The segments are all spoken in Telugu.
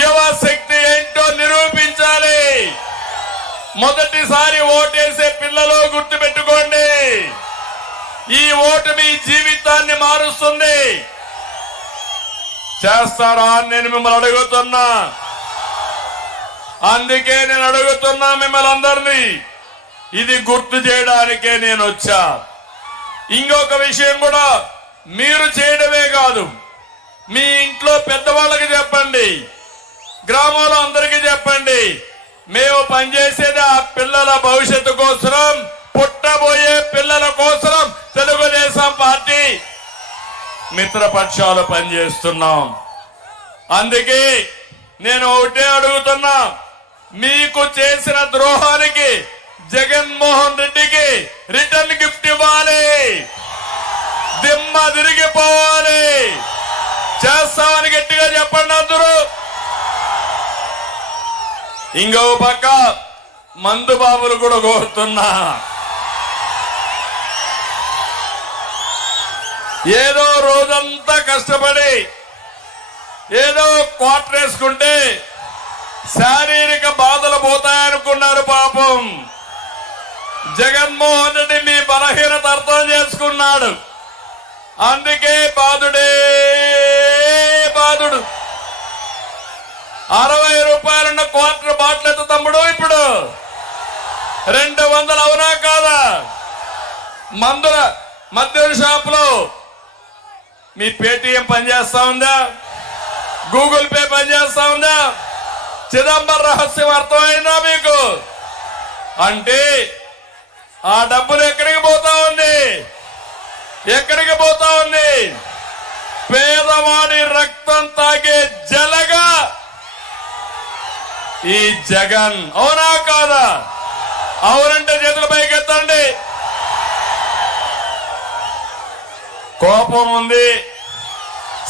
యువ శక్తి ఏంటో నిరూపించాలి. మొదటిసారి ఓటేసే పిల్లలు గుర్తుపెట్టుకోండి, ఈ ఓటు మీ జీవితాన్ని మారుస్తుంది. చేస్తారా అని నేను మిమ్మల్ని అడుగుతున్నా. అందుకే నేను అడుగుతున్నా మిమ్మల్ని అందరినీ, ఇది గుర్తు చేయడానికే నేను వచ్చా. ఇంకొక విషయం కూడా మీరు చేయడమే కాదు, మీ ఇంట్లో పెద్దవాళ్ళకి చెప్పండి, గ్రామంలో అందరికీ చెప్పండి. మేము పనిచేసేది ఆ పిల్లల భవిష్యత్తు కోసం, పుట్టబోయే పిల్లల కోసం తెలుగుదేశం పార్టీ మిత్రపక్షాలు పనిచేస్తున్నాం. అందుకే నేను ఒకటే అడుగుతున్నా, మీకు చేసిన ద్రోహానికి జగన్మోహన్ రెడ్డికి రిటర్న్ గిఫ్ట్ ఇవ్వాలి, దిమ్మ తిరిగిపోవాలి. చేస్తామని గట్టిగా చెప్పండి అందరూ. ఇంకో పక్క మందు బాబులు కూడా కోరుతున్నా, ఏదో రోజంతా కష్టపడి ఏదో క్వార్టర్ వేసుకుంటే శారీరక బాధలు పోతాయనుకున్నారు. పాపం జగన్మోహన్ రెడ్డి మీ బలహీనత అర్థం చేసుకున్నాడు. అందుకే బాధుడే బాధుడు. 60 రూపాయలున్న క్వార్టర్ బాటిల్ ఎంత తమ్ముడు? ఇప్పుడు 200 అవునా కాదా? మందుల మద్యం షాప్ లో మీ పేటిఎం పనిచేస్తా ఉందా? గూగుల్ పే పనిచేస్తా ఉందా? చిదంబరం రహస్యం అర్థమైందా మీకు? అంటే ఆ డబ్బులు ఎక్కడికి పోతా ఉంది? ఎక్కడికి పోతా ఉంది? పేదవాడి రక్తం తాగే జలగా ఈ జగన్. అవునా కాదా? అవునంటే చేతుల పైకెత్తండి. కోపం ఉంది,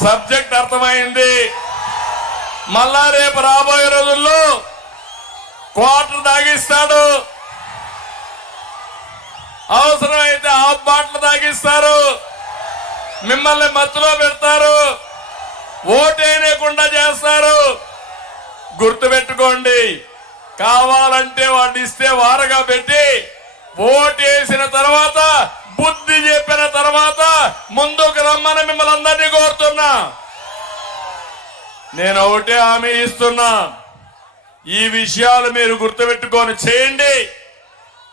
సబ్జెక్ట్ అర్థమైంది. మళ్ళా రేపు రాబోయే రోజుల్లో క్వార్టర్ తాగిస్తాడు, అవసరమైతే హాఫ్ బాటిల్ తాగిస్తారు, మిమ్మల్ని మత్తులో పెడతారు, ఓటేయకుండా చేస్తారు. గుర్తుపెట్టుకోండి, కావాలంటే వాడిని ఇస్తే వారగా పెట్టి ఓటేసిన తర్వాత బుద్ధి చెప్పిన తర్వాత ముందుకు రమ్మని మిమ్మల్ని అందరినీ కోరుతున్నా. నేను ఒకటే హామీ ఇస్తున్నా, ఈ విషయాలు మీరు గుర్తుపెట్టుకొని చేయండి.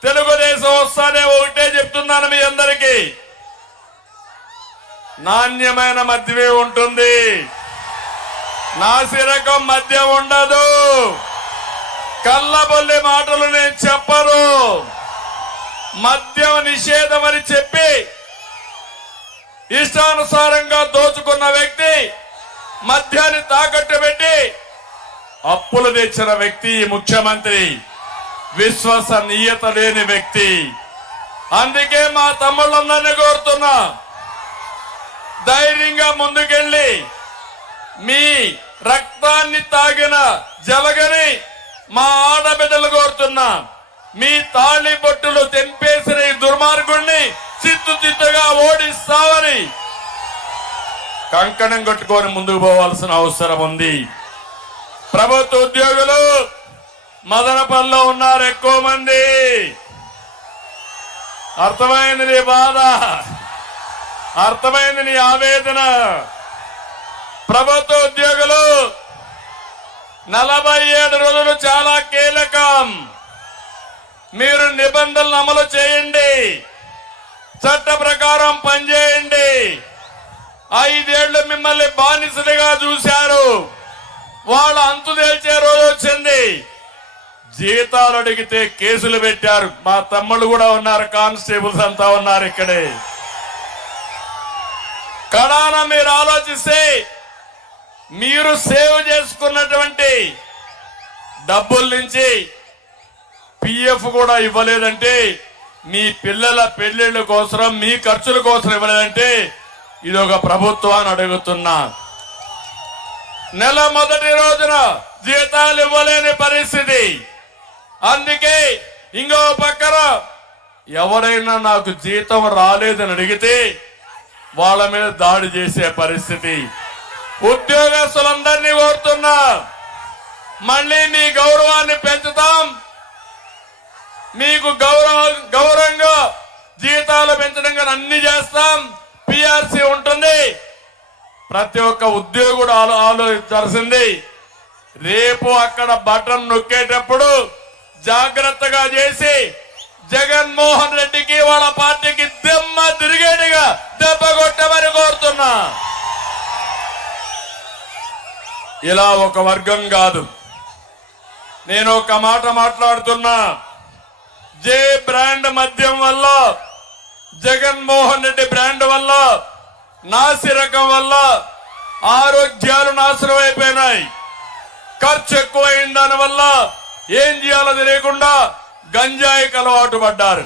తెలుగుదేశం వస్తానే ఒకటే చెప్తున్నాను మీ అందరికీ, నాణ్యమైన మద్యమే ఉంటుంది, నాసిరకం మద్యం ఉండదు. కళ్ళబొల్లి మాటలు నేను చెప్పను. మద్యం నిషేధం అని చెప్పి ఇష్టానుసారంగా దోచుకున్న వ్యక్తి, మద్యాన్ని తాకట్టు పెట్టి అప్పులు తెచ్చిన వ్యక్తి ముఖ్యమంత్రి, విశ్వసనీయత లేని వ్యక్తి. అందుకే మా తమ్ముళ్ళందరినీ కోరుతున్నా, ధైర్యంగా ముందుకెళ్ళి మీ రక్తాన్ని తాగిన జలగని మా ఆడబిడ్డలు కోరుతున్నా, మీ తాళి బొట్టులు తెంపేసిన ఈ దుర్మార్గుణ్ణి చిత్తుగా ఓడిస్తామని కంకణం కట్టుకొని ముందుకు పోవాల్సిన అవసరం ఉంది. ప్రభుత్వ ఉద్యోగులు మదనపల్లిలో ఉన్నారు ఎక్కువ మంది. అర్థమైంది నీ బాధ, అర్థమైంది నీ ఆవేదన. ప్రభుత్వ ఉద్యోగులు 47 రోజులు చాలా కీలకం. మీరు నిబంధనలు అమలు చేయండి, చట్ట ప్రకారం పనిచేయండి. 5 ఏళ్లు మిమ్మల్ని బానిసలుగా చూశారు, వాళ్ళ అంతు తేల్చే రోజు వచ్చింది. జీతాలు అడిగితే కేసులు పెట్టారు. మా తమ్ముళ్ళు కూడా ఉన్నారు, కానిస్టేబుల్స్ అంతా ఉన్నారు ఇక్కడే. కడాన మీరు ఆలోచిస్తే మీరు సేవ్ చేసుకున్నటువంటి డబ్బుల నుంచి పిఎఫ్ కూడా ఇవ్వలేదంటే, మీ పిల్లల పెళ్లిళ్ళ కోసం, మీ ఖర్చుల కోసం ఇవ్వలేదంటే ఇది ఒక ప్రభుత్వాన్ని అడుగుతున్నా. నెల మొదటి రోజున జీతాలు ఇవ్వలేని పరిస్థితి. అందుకే ఇంకో పక్కన ఎవరైనా నాకు జీతం రాలేదని అడిగితే వాళ్ళ మీద దాడి చేసే పరిస్థితి. ఉద్యోగస్తులందరినీ కోరుతున్నా, మళ్ళీ మీ గౌరవాన్ని పెంచుతాం. మీకు గౌరవంగా జీతాలు పెంచడం కానీ అన్ని చేస్తాం. పిఆర్సీ ఉంటుంది. ప్రతి ఒక్క ఉద్యోగుడు ఆలోచించాల్సింది, రేపు అక్కడ బటన్ నొక్కేటప్పుడు జాగ్రత్తగా చేసి జగన్మోహన్ రెడ్డికి వాళ్ళ పార్టీకి దిమ్మ తిరిగేట్టుగా దెబ్బ కొట్టమని కోరుతున్నా. ఇలా ఒక వర్గం కాదు. నేను ఒక మాట మాట్లాడుతున్నా. జే బ్రాండ్ మద్యం వల్ల, జగన్మోహన్ రెడ్డి బ్రాండ్ వల్ల, నాసిరకం వల్ల ఆరోగ్యాలు నాశనం అయిపోయినాయి. ఖర్చు ఎక్కువైన దాని వల్ల ఏం చేయాలో తెలియకుండా గంజాయికి అలవాటు పడ్డారు.